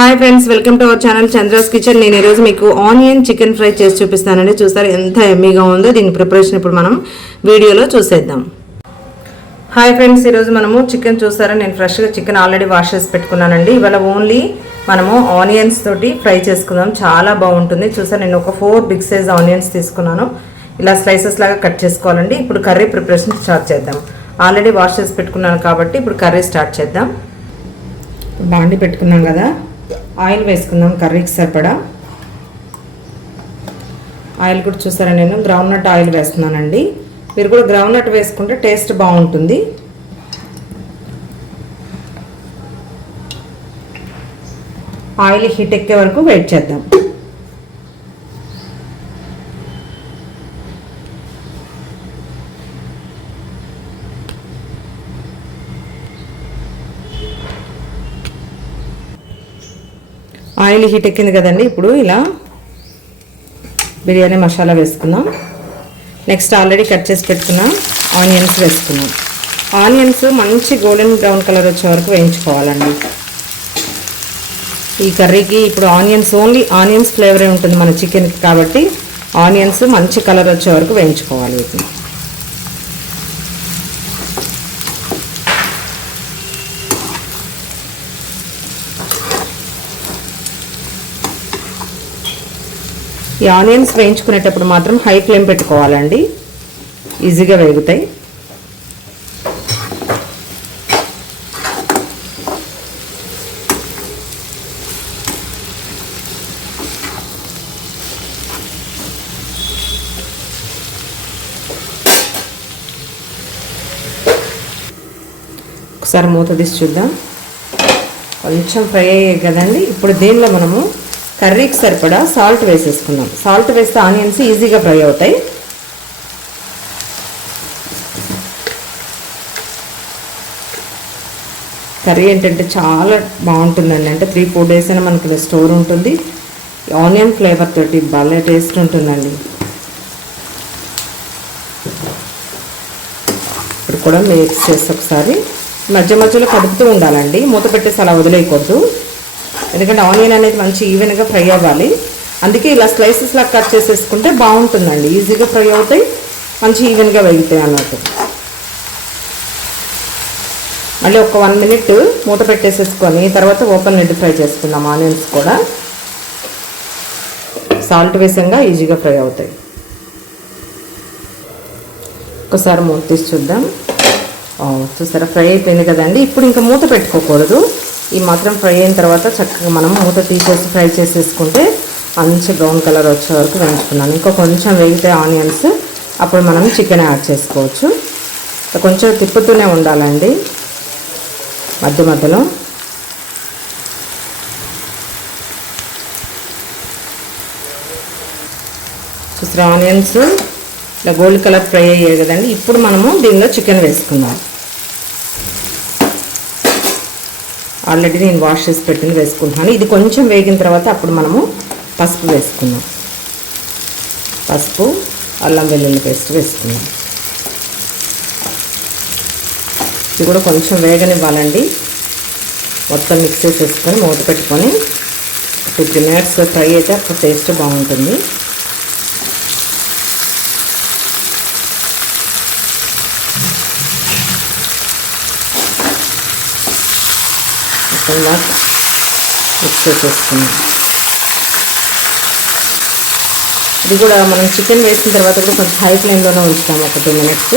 Hi friends, welcome to our channel Chandra's kitchen. నేను ఈరోజు మీకు ఆనియన్ చికెన్ ఫ్రై చేసి చూపిస్తానండి. చూస్తారు ఎంత ఎమ్మీగా ఉందో. దీని ప్రిపరేషన్ ఇప్పుడు మనం వీడియోలో చూసేద్దాం. హాయ్ ఫ్రెండ్స్, ఈరోజు మనము చికెన్ చూస్తారా, నేను ఫ్రెష్గా చికెన్ ఆల్రెడీ వాష్ చేసి పెట్టుకున్నానండి. ఇవాళ ఓన్లీ మనము ఆనియన్స్ తోటి ఫ్రై చేసుకుందాం. చాలా బాగుంటుంది. చూసారు, నేను ఒక 4 బిగ్ సైజ్ ఆనియన్స్ తీసుకున్నాను. ఇలా స్లైసెస్ లాగా కట్ చేసుకోవాలండి. ఇప్పుడు కర్రీ ప్రిపరేషన్ స్టార్ట్ చేద్దాం. ఆల్రెడీ వాష్ చేసి పెట్టుకున్నాను కాబట్టి ఇప్పుడు కర్రీ స్టార్ట్ చేద్దాం. బాండి పెట్టుకున్నాం కదా, ఆయిల్ వేసుకుందాం. కర్రీకి సరిపడా ఆయిల్ కూడా చూసారా, నేను గ్రౌండ్ నట్ ఆయిల్ వేస్తున్నానండి. మీరు కూడా గ్రౌండ్ నట్ వేసుకుంటే టేస్ట్ బాగుంటుంది. ఆయిల్ హీట్ ఎక్కే వరకు వెయిట్ చేద్దాం. ఆయిల్ హీట్ ఎక్కింది కదండి. ఇప్పుడు ఇలా బిర్యానీ మసాలా వేసుకుందాం. నెక్స్ట్ ఆల్రెడీ కట్ చేసి పెట్టుకున్న ఆనియన్స్ వేసుకుందాం. ఆనియన్స్ మంచి గోల్డెన్ బ్రౌన్ కలర్ వచ్చే వరకు వేయించుకోవాలండి. ఈ కర్రీకి ఇప్పుడు ఆనియన్స్ ఓన్లీ ఆనియన్స్ ఫ్లేవరే ఉంటుంది మన చికెన్కి, కాబట్టి ఆనియన్స్ మంచి కలర్ వచ్చే వరకు వేయించుకోవాలి. వీటిని ఈ ఆనియన్స్ వేయించుకునేటప్పుడు మాత్రం హై ఫ్లేమ్ పెట్టుకోవాలండి, ఈజీగా వేగుతాయి. ఒకసారి మూత తీసి చూద్దాం. కొంచెం ఫ్రై అయ్యాయి కదండి. ఇప్పుడు దీనిలో మనము కర్రీకి సరిపడా సాల్ట్ వేసేసుకుందాం. సాల్ట్ వేస్తే ఆనియన్స్ ఈజీగా ఫ్రై అవుతాయి. కర్రీ ఏంటంటే చాలా బాగుంటుందండి. అంటే 3-4 డేస్ అయినా మనకి స్టోర్ ఉంటుంది. ఆనియన్ ఫ్లేవర్ తోటి భలే టేస్ట్ ఉంటుందండి. ఇప్పుడు కూడా మిక్స్ చేసి ఒకసారి మధ్య మధ్యలో కదుపుతూ ఉండాలండి. మూత పెట్టేసి అలా వదిలేయకూడదు, ఎందుకంటే ఆనియన్ అనేది మంచి ఈవెన్గా ఫ్రై అవ్వాలి. అందుకే ఇలా స్లైసెస్ లాగా కట్ చేసేసుకుంటే బాగుంటుందండి. ఈజీగా ఫ్రై అవుతాయి, మంచి ఈవెన్గా వేగుతాయి అన్నట్టు. మళ్ళీ ఒక 1 మినిట్ మూత పెట్టేసేసుకొని తర్వాత ఓపెన్ లిడ్ ఫ్రై చేసుకుందాం. ఆనియన్స్ కూడా సాల్ట్ వేసంగా ఈజీగా ఫ్రై అవుతాయి. ఒకసారి మూత తీసి చూద్దాం. చూసారా, ఫ్రై అయిపోయింది కదండి. ఇప్పుడు ఇంకా మూత పెట్టుకోకూడదు. ఈ మాత్రం ఫ్రై అయిన తర్వాత చక్కగా మనం మూత తీసేసి ఫ్రై చేసేసుకుంటే మంచి బ్రౌన్ కలర్ వచ్చే వరకు వేయించుకున్నాను. ఇంకా కొంచెం వేగితే ఆనియన్స్ అప్పుడు మనం చికెన్ యాడ్ చేసుకోవచ్చు. కొంచెం తిప్పుతూనే ఉండాలండి మధ్య మధ్యలో. చూసారా, ఆనియన్స్ ఇలా గోల్డ్ కలర్ ఫ్రై అయ్యాయి కదండి. ఇప్పుడు మనము దీనిలో చికెన్ వేసుకుందాం. ఆల్రెడీ నేను వాష్ చేసి పెట్టింది వేసుకుంటున్నాను. ఇది కొంచెం వేగిన తర్వాత అప్పుడు మనము పసుపు వేసుకుందాం. పసుపు, అల్లం వెల్లుల్లి పేస్ట్ వేసుకుందాం. ఇది కూడా కొంచెం వేగనివ్వాలండి. మొత్తం మిక్స్ చేసేసుకొని మూత పెట్టుకొని 15 మినిట్స్ ఫ్రై అయితే అప్పుడు టేస్ట్ బాగుంటుంది. మిక్స్ చేసేసుకున్నాం. ఇది కూడా మనం చికెన్ వేసిన తర్వాత కూడా కొంచెం హై ఫ్లేమ్లోనే ఉంచుతాము ఒక 2 మినిట్స్.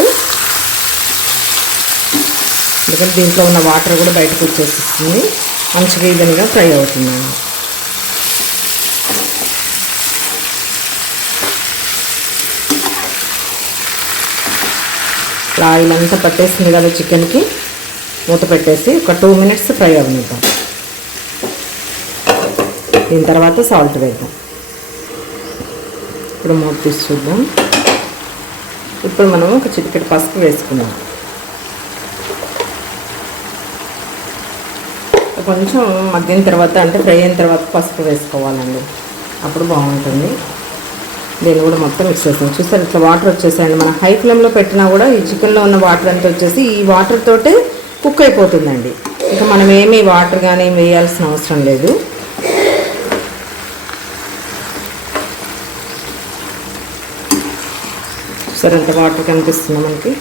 ఎందుకంటే దీంట్లో ఉన్న వాటర్ కూడా బయటకు వచ్చేస్తుంది, మంచిగా ఈవెన్గా ఫ్రై అవుతుంది. ఆయిల్ అంతా పట్టేస్తుంది కదా చికెన్కి. మూత పెట్టేసి ఒక 2 మినిట్స్ ఫ్రై అవనిద్దాం. దీని తర్వాత సాల్ట్ వేద్దాం. ఇప్పుడు మూత తీసి చూద్దాం. ఇప్పుడు మనం ఒక చిటికెడు పసుపు వేసుకుందాం. కొంచెం మగ్గిన తర్వాత, అంటే ఫ్రై అయిన తర్వాత పసుపు వేసుకోవాలండి, అప్పుడు బాగుంటుంది. దీన్ని కూడా మొత్తం మిక్స్ చేసాం. చూసారు, ఇట్లా వాటర్ వచ్చేసాయండి. మనం హై ఫ్లేమ్లో పెట్టినా కూడా ఈ చికెన్లో ఉన్న వాటర్ అంతా వచ్చేసి ఈ వాటర్ తోటే కుక్ అయిపోతుందండి. ఇంకా మనం ఏమీ వాటర్ కానీ వేయాల్సిన అవసరం లేదు. సరే అంత వాటర్ కనిపిస్తుంది మనకి.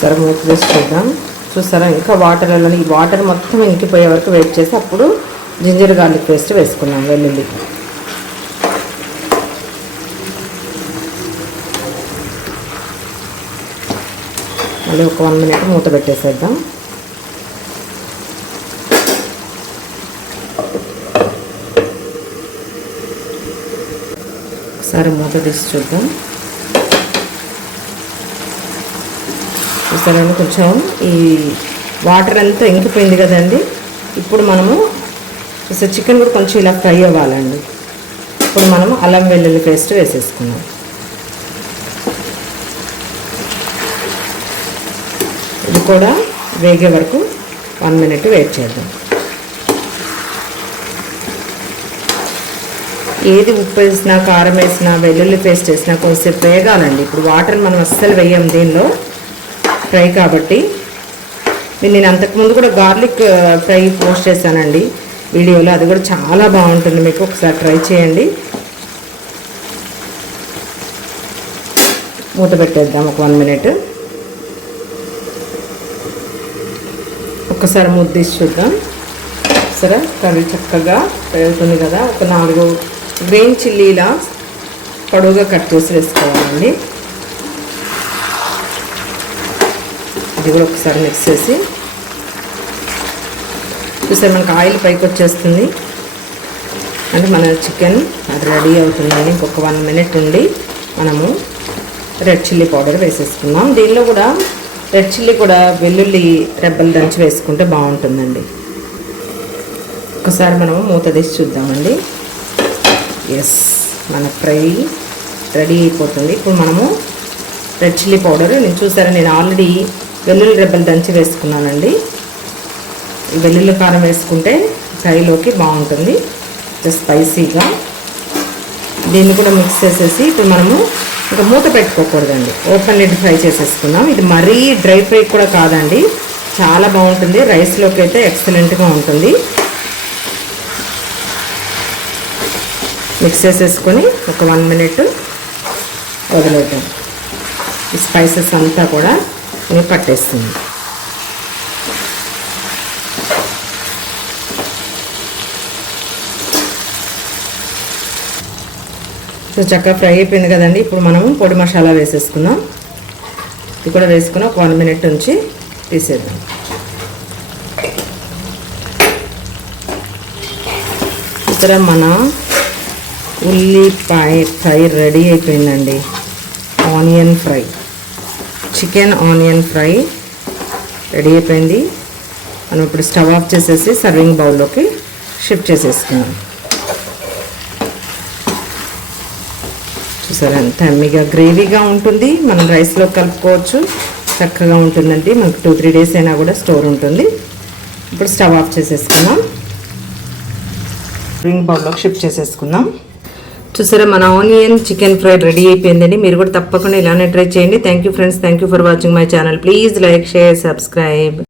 సరే మూత వేసి చూద్దాం. చూసారా ఇంకా వాటర్ వెళ్ళని, ఈ వాటర్ మొత్తం ఇంకిపోయే వరకు వెయిట్ చేసి అప్పుడు జింజర్ గార్లిక్ పేస్ట్ వేసుకున్నాం, వెల్లుల్లి. మళ్ళీ ఒక 1 minute మూత పెట్టేసేద్దాం. ఒకసారి మూత తీసి చూద్దాం. చూసారా కొంచెం ఈ వాటర్ అంతా ఇంకిపోయింది కదండి. ఇప్పుడు మనము చూసా చికెన్ కూడా కొంచెం ఇలా ఫ్రై అవ్వాలండి. ఇప్పుడు మనము అల్లం వెల్లుల్లి పేస్ట్ వేసేసుకున్నాం. ఇది కూడా వేగే వరకు 1 minute వెయిట్ చేద్దాం. ఏది ఉప్పు వేసినా, కారం వేసినా, వెల్లుల్లి పేస్ట్ వేసినా కొంచెంసేపు వేగాలండి. ఇప్పుడు వాటర్ మనం అస్సలు వేయం దీనిలో, ఫ్రై కాబట్టి. నేను అంతకుముందు కూడా గార్లిక్ ఫ్రై పోస్ట్ చేశానండి వీడియోలో, అది కూడా చాలా బాగుంటుంది, మీకు ఒకసారి ట్రై చేయండి. మూత పెట్టేద్దాం ఒక 1 minute. ఒక్కసారి మూత తీసి చూద్దాం. సరే కర్రీ చక్కగా పెరుగుతుంది కదా. ఒక 4 గ్రీన్ చిల్లీలా పొడవుగా కట్ చేసి వేసుకోవాలండి. ఇది కూడా ఒకసారి మిక్స్ చేసి చూసారు మనకు ఆయిల్ పైకి వచ్చేస్తుంది అంటే మన చికెన్ అది రెడీ అవుతుందండి. ఇంకొక 1 minute ఉండి మనము రెడ్ చిల్లీ పౌడర్ వేసేసుకున్నాం. దీనిలో కూడా రెడ్ చిల్లీ కూడా వెల్లుల్లి రెబ్బలు దంచి వేసుకుంటే బాగుంటుందండి. ఒకసారి మనము మూత తీసి చూద్దామండి. ఎస్, మన ఫ్రై రెడీ అయిపోతుంది. ఇప్పుడు మనము రెడ్ చిల్లీ పౌడర్ నేను ఆల్రెడీ వెల్లుల్లి రెబ్బలు దంచి వేసుకున్నానండి. ఈ వెల్లుల్లి కారం వేసుకుంటే ఫ్రైలోకి బాగుంటుంది, స్పైసీగా. దీన్ని కూడా మిక్స్ చేసేసి ఇప్పుడు మనము ఇంకా మూత పెట్టుకోకూడదండి, ఓపెన్ లిడ్ ఫ్రై చేసేసుకున్నాం. ఇది మరీ డ్రై ఫ్రై కూడా కాదండి, చాలా బాగుంటుంది. రైస్లోకి అయితే ఎక్సలెంట్గా ఉంటుంది. మిక్స్ చేసేసుకొని ఒక 1 minute వదిలేద్దాం. ఈ స్పైసెస్ అంతా కూడా పట్టేస్తుంది. సో చక్కగా ఫ్రై అయిపోయింది కదండి. ఇప్పుడు మనము పొడి మసాలా వేసేసుకుందాం. ఇది కూడా వేసుకుని ఒక 1 minute ఉంచి తీసేద్దాం. ఇక్కడ మన ఉల్లిపాయ ఫ్రై రెడీ అయిపోయిందండి. Onion fry, chicken onion fry ready అయిపోయింది. మనం ఇప్పుడు స్టవ్ ఆఫ్ చేసేసి సర్వింగ్ బౌల్లోకి షిఫ్ట్ చేసేసుకున్నాం. చూసారా ఎంత ఎమ్మీగా గ్రేవీగా ఉంటుంది. మనం రైస్లో కలుపుకోవచ్చు, చక్కగా ఉంటుందండి. మనకు 2-3 days అయినా కూడా స్టోర్ ఉంటుంది. ఇప్పుడు స్టవ్ ఆఫ్ చేసేసుకున్నాం, సర్వింగ్ బౌల్లోకి షిఫ్ట్ చేసేసుకుందాం. చూసారా మన ఆనియన్ చికెన్ ఫ్రై రెడీ అయిపోయిందండి. మీరు కూడా తప్పకుండా ఇలానే ట్రై చేయండి. Thank you friends, thank you for watching my channel. Please like, share, subscribe.